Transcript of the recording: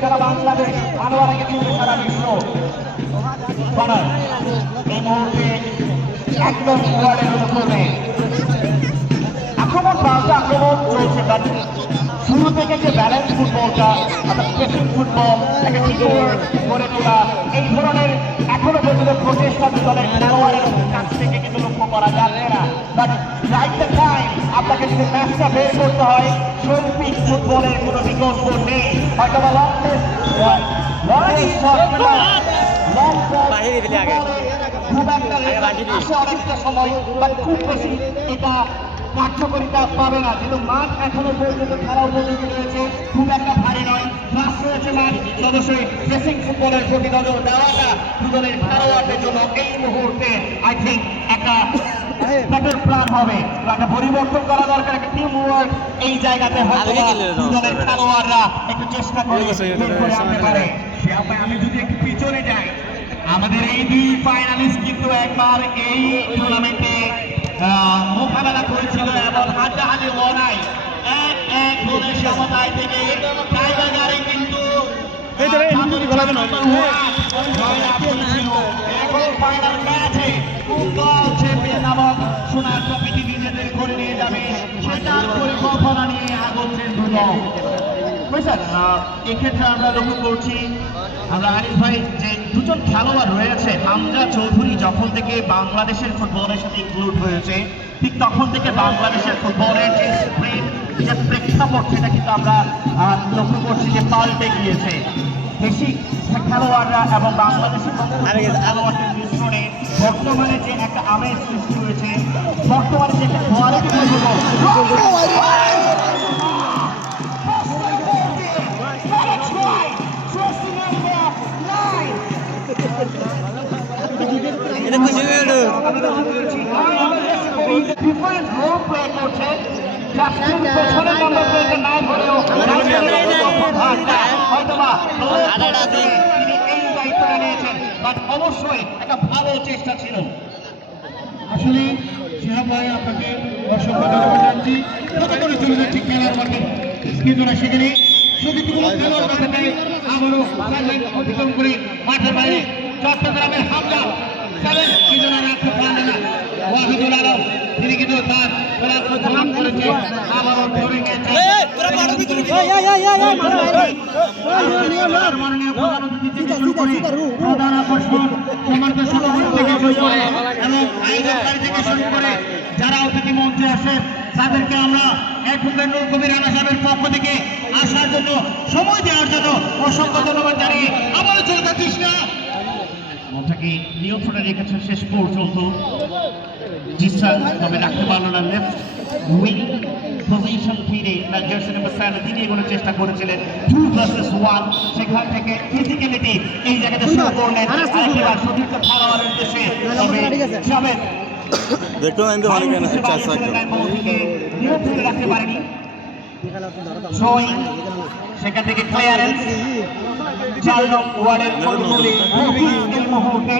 সারা বাংলাদেশ আনোয়ারাকে চিনবে সারা বিশ্ব। এই মুহূর্তে একদম আক্রমণ আক্রমণ চলছে, শুরু থেকে যে ব্যালেন্স ফুটবলটা অর্থাৎ প্রেসিং ফুটবল গড়ে তোলা, এই ধরনের এখনো পর্যন্ত প্রচেষ্টা দলের খেলোয়াড়ের কাছ থেকে কিন্তু লক্ষ্য করা যাচ্ছে না। বাট রাইট দ্য টাইম আপনাকে যদি ম্যাচটা বের করতে হয়, শৈল্পিক ফুটবলের কোনো বিকল্প নেই। হয়তো বা খুব একটা আসে অনেকটা সময়, বাট খুব বেশি এটা কার্যকরিতা পাবে না, কিন্তু মাঠ এখনো পর্যন্ত খেলা উপযোগী রয়েছে, খুব একটা ভারী নয়, ক্লাস রয়েছে মাঠ। অবশ্যই প্রেসিং ফুটবলের প্রতি নজর দেওয়াটা দুদলের খেলোয়াড়দের জন্য এই মুহূর্তে আই থিঙ্ক একটা বেটার প্ল্যান হবে। একটা পরিবর্তন করা দরকার, একটা টিম ওয়ার্ক এই জায়গাতে হয়তো দুদলের খেলোয়াড়রা একটু চেষ্টা করে আনতে পারে। আমি যদি একটু পিছনে যাই, আমাদের এই দুই ফাইনালিস্ট কিন্তু একবার এই টুর্নামেন্টে মোকাবেলা করেছিল এবং হাড্ডাহাড্ডি লড়াই এক গোলের সমতায় থেকে টাইগারে কিন্তু এখন ফাইনাল ম্যাচে চ্যাম্পিয়ন এবং সোনার ট্রফিটি নিজেদের করে নিয়ে যাবে, সেটার পরিকল্পনা নিয়ে আগোচ্ছেন দুদল। এক্ষেত্রে আমরা লক্ষ্য করছি, আমরা আরিফ ভাই, যে দুজন খেলোয়াড় রয়েছে, হামজা চৌধুরী যখন থেকে বাংলাদেশের ফুটবলের সাথে ইনক্লুড হয়েছে, ঠিক তখন থেকে বাংলাদেশের ফুটবলের যে স্প্রিট, যে প্রেক্ষাপট, সেটা কিন্তু আমরা লক্ষ্য করছি যে পাল্টে গিয়েছে। দেশি খেলোয়াড়রা এবং বাংলাদেশের খেলোয়াড়দের মিশ্রণে বর্তমানে যে একটা আমেজ সৃষ্টি হয়েছে, বর্তমানে যে একটা কোয়ালিটি অবশ্যই একটা ভালো চেষ্টা ছিল। আসলে শিহাব ভাই, আপনাকে অসংখ্য ধন্যবাদ জানাচ্ছি। কত করে চলে যাচ্ছে খেলার মাঠে, সেখানে সতীর্থগুলো খেলোয়াড় কাছে নেই, আবারও অতিক্রম করে মাঠের বাইরে চট্টগ্রামের হামলা কি জন্য রাখতে পারে না ওয়াহিদুল আলম, তিনি কিন্তু তার প্রধান করেছে, আবারও ধরে নিয়েছে মাননীয় প্রধান অতিথি থেকে শুরু করে প্রধান আকর্ষণ সম্মানিত সভাপতি থেকে শুরু করে এবং আয়োজনকারী থেকে শুরু করে যারা অতিথি মঞ্চে আসেন, তাদেরকে আমরা অ্যাডভোকেট নুরুল কবির রানা সাহেবের পক্ষ থেকে আসার জন্য, সময় দেওয়ার জন্য অসংখ্য ধন্যবাদ জানিয়ে আবারও চলে যাচ্ছিস না মনটাকে নিয়ন্ত্রণে রেখেছেন শেষ পর্যন্ত। জিসান তবে রাখতে পারল না, লেফট উইং পজিশন ফিরে জার্সি নাম্বার 7 তিনি এগোনোর চেষ্টা করেছিলেন 2 ভার্সেস 1, সেখান থেকে ফিজিক্যালিটি এই জায়গাতে শুরু করলেন আরেকবার সতীর্থ খেলোয়াড়ের দেশে যাবেন। দেখুন আমি অনেক চাষ নিয়ন্ত্রণে রাখতে পারেনি, সেখান থেকে ক্লিয়ারেন্স 4 নং ওয়ার্ডের এই মুহূর্তে